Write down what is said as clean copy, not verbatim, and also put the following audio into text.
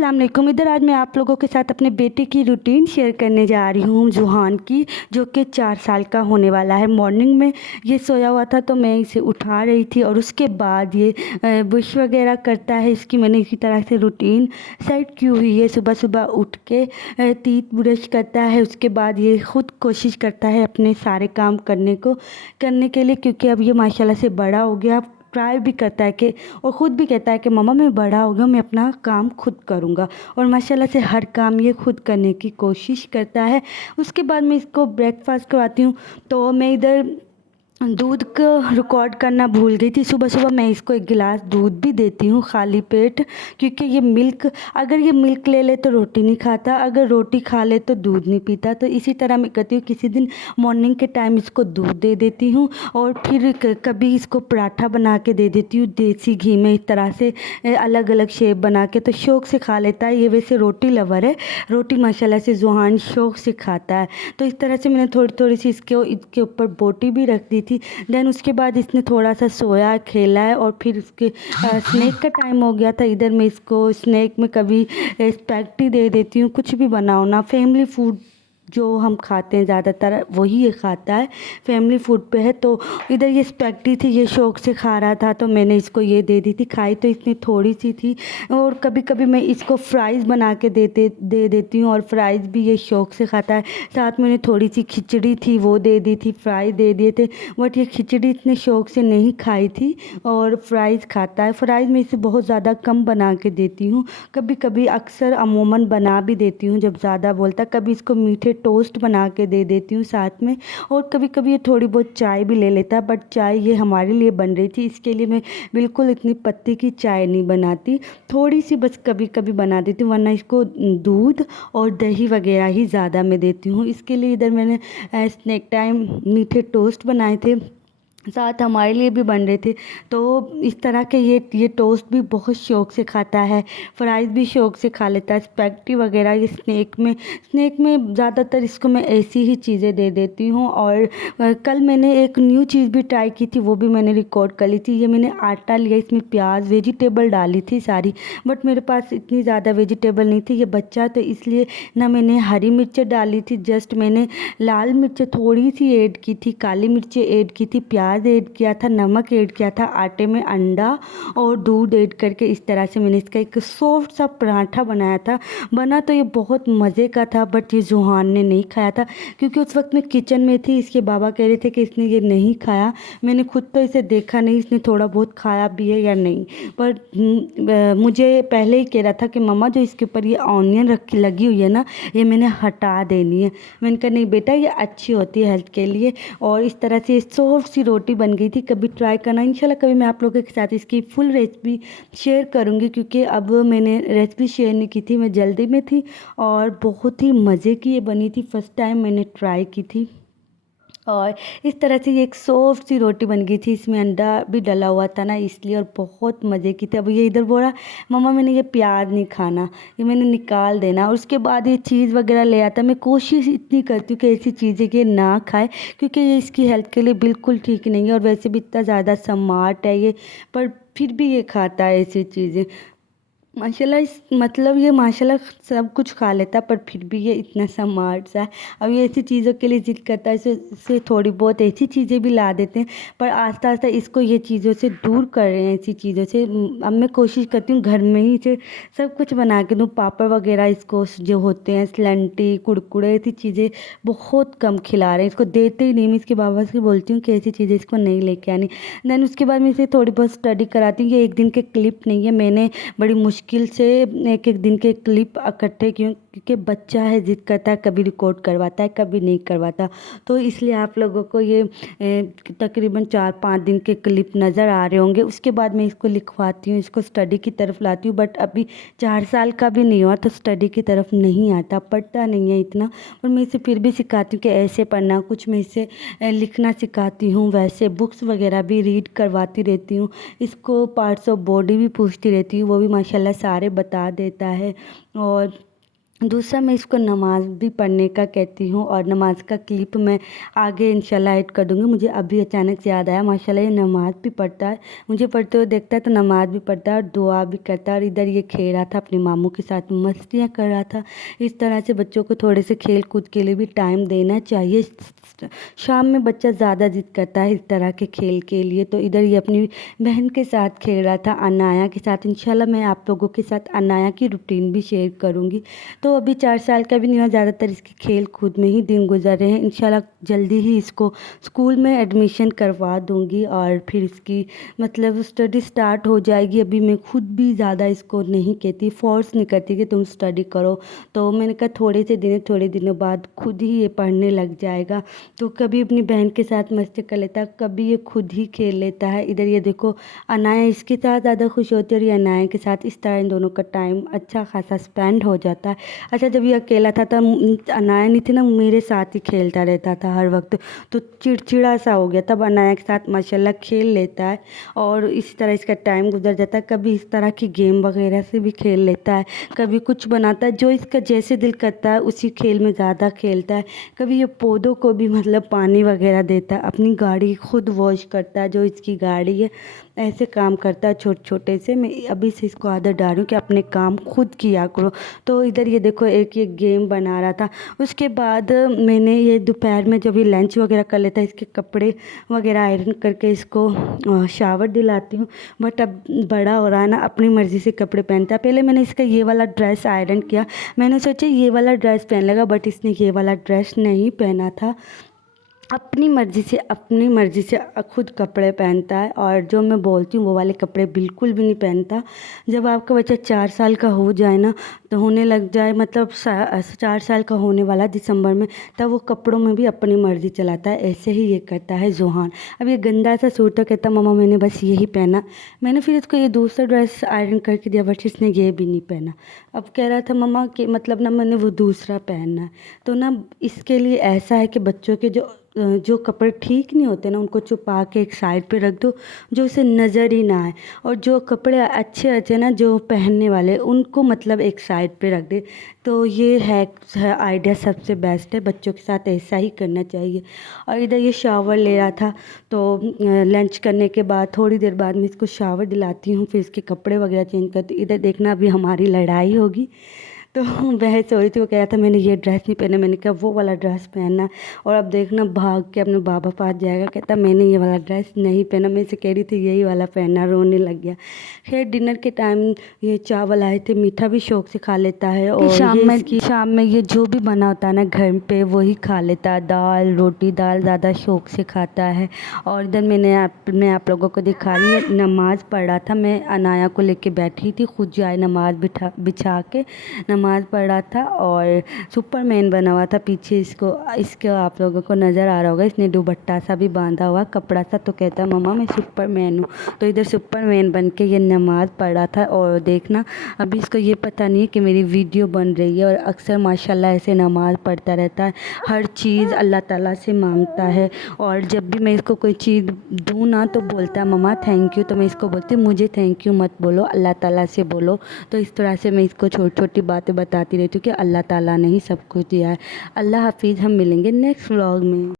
अस्सलाम वालेकुम। इधर आज मैं आप लोगों के साथ अपने बेटे की रूटीन शेयर करने जा रही हूँ जुहान की, जो कि 4 साल का होने वाला है। मॉर्निंग में ये सोया हुआ था तो मैं इसे उठा रही थी और उसके बाद ये ब्रश वगैरह करता है। इसकी मैंने इसी तरह से रूटीन सेट की हुई है। सुबह सुबह उठ के टीथ ब्रश करता है, उसके बाद ये ख़ुद कोशिश करता है अपने सारे काम करने के लिए, क्योंकि अब ये माशाल्लाह से बड़ा हो गया। ट्राई भी करता है कि और ख़ुद भी कहता है कि मम्मा मैं बड़ा हो गया, मैं अपना काम खुद करूँगा। और माशाल्लाह से हर काम ये खुद करने की कोशिश करता है। उसके बाद मैं इसको ब्रेकफास्ट करवाती हूँ, तो मैं इधर दूध को रिकॉर्ड करना भूल गई थी। सुबह सुबह मैं इसको 1 गिलास दूध भी देती हूँ खाली पेट, क्योंकि ये अगर ये मिल्क ले ले तो रोटी नहीं खाता, अगर रोटी खा ले तो दूध नहीं पीता। तो इसी तरह मैं करती हूँ, किसी दिन मॉर्निंग के टाइम इसको दूध दे देती हूँ और फिर कभी इसको पराठा बना के दे देती हूँ देसी घी में, इस तरह से अलग अलग शेप बना के, तो शौक़ से खा लेता है। ये वैसे रोटी लवर है, रोटी माशाल्लाह से जुहान शौक़ से खाता है। तो इस तरह से मैंने थोड़ी थोड़ी सी इसके ऊपर बोटी भी रख दी थी। देन उसके बाद इसने थोड़ा सा सोया, खेला है और फिर उसके स्नैक का टाइम हो गया था। इधर मैं इसको स्नैक में कभी स्पैगेटी दे देती हूँ। कुछ भी बनाओ ना, फैमिली फूड जो हम खाते हैं ज़्यादातर वही ये खाता है, फैमिली फूड पे है। तो इधर ये स्पैगेटी थी, ये शौक़ से खा रहा था तो मैंने इसको ये दे दी थी। खाई तो इसने थोड़ी सी थी। और कभी कभी मैं इसको फ्राइज़ बना के दे देती हूँ और फ्राइज़ भी ये शौक़ से खाता है। साथ मैंने थोड़ी सी खिचड़ी थी वो दे दी थी, फ्राई दे दिए थे, बट ये खिचड़ी इतने शौक़ से नहीं खाई थी और फ्राइज़ खाता है। फ्राइज़ मैं इसे बहुत ज़्यादा कम बना के देती हूँ, कभी कभी अक्सर अमूमन बना भी देती हूँ जब ज़्यादा बोलता। कभी इसको मीठे टोस्ट बना के दे देती हूँ साथ में, और कभी कभी ये थोड़ी बहुत चाय भी ले लेता है। बट चाय ये हमारे लिए बन रही थी, इसके लिए मैं बिल्कुल इतनी पत्ती की चाय नहीं बनाती, थोड़ी सी बस कभी कभी बना देती हूँ, वरना इसको दूध और दही वगैरह ही ज़्यादा मैं देती हूँ। इसके लिए इधर मैंने स्नैक टाइम मीठे टोस्ट बनाए थे, साथ हमारे लिए भी बन रहे थे। तो इस तरह के ये टोस्ट भी बहुत शौक़ से खाता है, फ्राइज़ भी शौक़ से खा लेता है। स्पैगेटी वगैरह ये स्नैक में ज़्यादातर इसको मैं ऐसी ही चीज़ें दे देती हूँ। और कल मैंने एक न्यू चीज़ भी ट्राई की थी, वो भी मैंने रिकॉर्ड कर ली थी। ये मैंने आटा लिया, इसमें प्याज वेजिटेबल डाली थी सारी, बट मेरे पास इतनी ज़्यादा वेजिटेबल नहीं थी, ये बच्चा तो इसलिए ना मैंने हरी मिर्च डाली थी, जस्ट मैंने लाल मिर्च थोड़ी सी ऐड की थी, काली मिर्चें ऐड की थी, प्याज ऐड किया था, नमक ऐड किया था, आटे में अंडा और दूध ऐड करके इस तरह से मैंने इसका एक सॉफ्ट सा पराठा बनाया था। बना तो ये बहुत मज़े का था, बट ये जुहान ने नहीं खाया था, क्योंकि उस वक्त मैं किचन में थी। इसके बाबा कह रहे थे कि इसने ये नहीं खाया। मैंने खुद तो इसे देखा नहीं इसने थोड़ा बहुत खाया भी है या नहीं, पर मुझे पहले ही कह रहा था कि मम्मा जो इसके ऊपर ये ऑनियन लगी हुई है ना, ये मैंने हटा देनी है। मैंने कहा नहीं बेटा, ये अच्छी होती है हेल्थ के लिए। और इस तरह से सॉफ्ट सी रोटी बन गई थी। कभी ट्राई करना इंशाल्लाह, कभी मैं आप लोगों के साथ इसकी फुल रेसिपी शेयर करूंगी, क्योंकि अब मैंने रेसिपी शेयर नहीं की थी, मैं जल्दी में थी और बहुत ही मज़े की ये बनी थी। फर्स्ट टाइम मैंने ट्राई की थी और इस तरह से ये एक सॉफ्ट सी रोटी बन गई थी, इसमें अंडा भी डला हुआ था ना इसलिए, और बहुत मज़े की थी। अब ये इधर बोला मम्मा मैंने ये प्याज नहीं खाना, ये मैंने निकाल देना। और उसके बाद ये चीज़ वगैरह ले आता। मैं कोशिश इतनी करती हूँ कि ऐसी चीज़ें कि ना खाए, क्योंकि ये इसकी हेल्थ के लिए बिल्कुल ठीक नहीं है, और वैसे भी इतना ज़्यादा स्मार्ट है ये, पर फिर भी ये खाता है ऐसी चीज़ें। माशाल्लाह मतलब ये माशाल्लाह सब कुछ खा लेता, पर फिर भी ये इतना स्मार्ट सा है। अब ये ऐसी चीज़ों के लिए ज़िद करता है, इससे थोड़ी बहुत ऐसी चीज़ें भी ला देते हैं, पर आस्ता आस्ता इसको ये चीज़ों से दूर कर रहे हैं, ऐसी चीज़ों से। अब मैं कोशिश करती हूँ घर में ही से सब कुछ बना के दूँ, पापड़ वगैरह इसको जो होते हैं, स्लंटी कुरकुरे, ऐसी चीज़ें बहुत कम खिला रहे हैं, इसको देते ही नहीं। मैं इसके बाबा से बोलती हूँ कि ऐसी चीज़ें इसको नहीं लेके आनी। दैन उसके बाद मैं इसे थोड़ी बहुत स्टडी कराती हूँ। ये एक दिन के क्लिप नहीं है, मैंने बड़ी मुश्किल से एक एक दिन के क्लिप इकट्ठे किए, क्योंकि बच्चा है ज़िद करता है, कभी रिकॉर्ड करवाता है कभी नहीं करवाता। तो इसलिए आप लोगों को ये तकरीबन 4-5 दिन के क्लिप नज़र आ रहे होंगे। उसके बाद मैं इसको लिखवाती हूँ, इसको स्टडी की तरफ लाती हूँ। बट अभी 4 साल का भी नहीं हुआ तो स्टडी की तरफ नहीं आता, पढ़ता नहीं है इतना, पर मैं इसे फिर भी सिखाती हूँ कि ऐसे पढ़ना। कुछ मैं इसे लिखना सिखाती हूँ, वैसे बुक्स वगैरह भी रीड करवाती रहती हूँ। इसको पार्ट्स ऑफ बॉडी भी पूछती रहती हूँ, वो भी माशाल्लाह सारे बता देता है। और दूसरा मैं इसको नमाज़ भी पढ़ने का कहती हूँ और नमाज़ का क्लिप मैं आगे इंशाल्लाह ऐड कर दूँगी। मुझे अभी अचानक से याद आया, माशाल्लाह ये नमाज़ भी पढ़ता है, मुझे पढ़ते हुए देखता है तो नमाज़ भी पढ़ता है और दुआ भी करता है। और इधर ये खेल रहा था अपने मामू के साथ, मस्तियाँ कर रहा था। इस तरह से बच्चों को थोड़े से खेल कूद के लिए भी टाइम देना चाहिए। शाम में बच्चा ज़्यादा ज़िद करता है इस तरह के खेल के लिए, तो इधर ये अपनी बहन के साथ खेल रहा था, अनाया के साथ। इंशाल्लाह मैं आप लोगों के साथ अनाया की रूटीन भी शेयर करूँगी। तो अभी 4 साल का भी नहीं हुआ, ज़्यादातर इसके खेल कूद में ही दिन गुजर रहे हैं। इंशाल्लाह जल्दी ही इसको स्कूल में एडमिशन करवा दूँगी और फिर इसकी मतलब स्टडी स्टार्ट हो जाएगी। अभी मैं खुद भी ज़्यादा इसको नहीं कहती, फ़ोर्स नहीं करती कि तुम स्टडी करो। तो मैंने कहा थोड़े दिनों बाद खुद ही ये पढ़ने लग जाएगा। तो कभी अपनी बहन के साथ मस्ती कर लेता है, कभी ये खुद ही खेल लेता है। इधर ये देखो अनाया इसके साथ ज़्यादा खुश होती है और ये अनाया के साथ। इस तरह इन दोनों का टाइम अच्छा खासा स्पेंड हो जाता है। अच्छा, जब ये अकेला था तब अनाया नहीं थी ना, मेरे साथ ही खेलता रहता था हर वक्त, तो चिड़चिड़ा सा हो गया। तब अनाया के साथ माशाल्लाह खेल लेता है और इसी तरह इसका टाइम गुजर जाता है। कभी इस तरह की गेम वगैरह से भी खेल लेता है, कभी कुछ बनाता है, जो इसका जैसे दिल करता है उसी खेल में ज़्यादा खेलता है। कभी ये पौधों को भी मतलब पानी वगैरह देता है, अपनी गाड़ी खुद वॉश करता है, जो इसकी गाड़ी है ऐसे काम करता है छोटे छोटे से। मैं अभी से इसको आदत डालूँ कि अपने काम खुद किया करो। तो इधर ये देखो एक ये गेम बना रहा था। उसके बाद मैंने ये दोपहर में जब ये लंच वगैरह कर लेता है, इसके कपड़े वगैरह आयरन करके इसको शावर दिलाती हूँ। बट अब बड़ा हो रहा है ना, अपनी मर्ज़ी से कपड़े पहनता है। पहले मैंने इसका ये वाला ड्रेस आयरन किया, मैंने सोचा ये वाला ड्रेस पहन लेगा, बट इसने ये वाला ड्रेस नहीं पहना था। अपनी मर्ज़ी से खुद कपड़े पहनता है और जो मैं बोलती हूँ वो वाले कपड़े बिल्कुल भी नहीं पहनता। जब आपका बच्चा 4 साल का हो जाए ना, तो होने लग जाए मतलब 4 साल का होने वाला दिसंबर में, तब वो कपड़ों में भी अपनी मर्ज़ी चलाता है। ऐसे ही ये करता है ज़ुहान। अब ये गंदा सा सूट तो कहता मम्मा मैंने बस यही पहना। मैंने फिर इसको ये दूसरा ड्रेस आयरन करके दिया, बट इसने ये भी नहीं पहना। अब कह रहा था मम्मा कि मतलब ना मैंने वो दूसरा पहनना है। तो ना इसके लिए ऐसा है कि बच्चों के जो कपड़े ठीक नहीं होते ना, उनको छुपा के एक साइड पे रख दो, जो उसे नज़र ही ना आए। और जो कपड़े अच्छे अच्छे ना जो पहनने वाले, उनको मतलब एक साइड पे रख दे। तो ये है आइडिया सबसे बेस्ट है, बच्चों के साथ ऐसा ही करना चाहिए। और इधर ये शावर ले रहा था, तो लंच करने के बाद थोड़ी देर बाद मैं इसको शावर दिलाती हूँ, फिर इसके कपड़े वगैरह चेंज करती हूँ। इधर देखना अभी हमारी लड़ाई होगी। तो बहस हो रही थी, वो कह रहा था मैंने ये ड्रेस नहीं पहना, मैंने कहा वो वाला ड्रेस पहनना। और अब देखना भाग के अपने बाबा पास जाएगा, कहता मैंने ये वाला ड्रेस नहीं पहना, मैं इसे कह रही थी यही वाला पहनना, रोने लग गया। खैर डिनर के टाइम ये चावल आए थे, मीठा भी शौक से खा लेता है और शाम में ये जो भी बना होता है ना घर पे वही खा लेता है। दाल रोटी दाल ज़्यादा शौक से खाता है। और इधर मैं आप लोगों को दिखा रही है, नमाज़ पढ़ रहा था। मैं अनाया को लेके बैठी थी, खुद जाए नमाज़ बिछा के नमाज़ पढ़ रहा था और सुपरमैन बना हुआ था पीछे। इसको आप लोगों को नज़र आ रहा होगा, इसने दुपट्टा सा भी बांधा हुआ, कपड़ा सा। तो कहता मम्मा मैं सुपरमैन हूँ। तो इधर सुपरमैन बन के ये नमाज़ पढ़ रहा था। और देखना अभी इसको ये पता नहीं है कि मेरी वीडियो बन रही है, और अक्सर माशाल्लाह ऐसे नमाज़ पढ़ता रहता है, हर चीज़ अल्लाह ताला से मांगता है। और जब भी मैं इसको कोई चीज़ दूँ ना तो बोलता है मम्मा थैंक यू। तो मैं इसको बोलती मुझे थैंक यू मत बोलो, अल्लाह ताला से बोलो। तो इस तरह से मैं इसको छोटी छोटी बातें बताती रहती हूँ कि अल्लाह ताला ने ही सब कुछ दिया है। अल्लाह हाफिज़, हम मिलेंगे नेक्स्ट व्लॉग में।